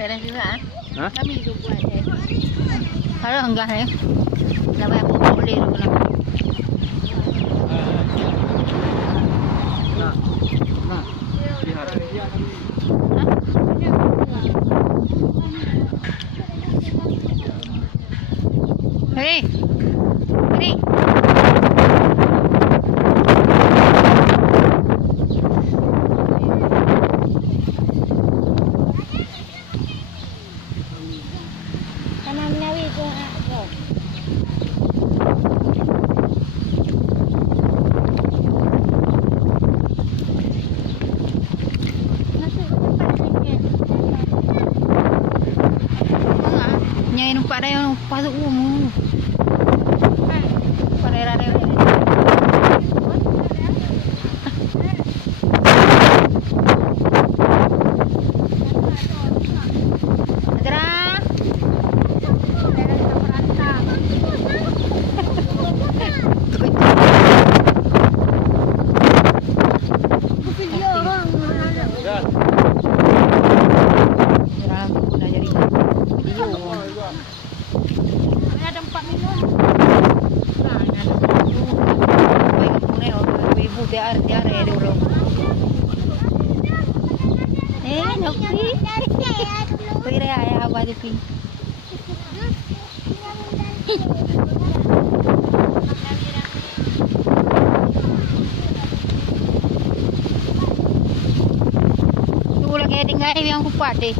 Beres juga ah. Ha? Kami hidup buat eh. Kalau enggak nih. Dapat aku beli dulu nak. Nah. Nah. Lihat. Hei. Hei. Karena menawi itu ah. Nyai numpak dah yang pasuk umum. Parera dia. Adra. Dah. Jarang aku nak jadi video. Ada 4 minum. Baik aku ni orang ibu biar ada dulu. Nyopi. Pira ayah abah tu pi. Tu lagi tinggal yang kupat deh.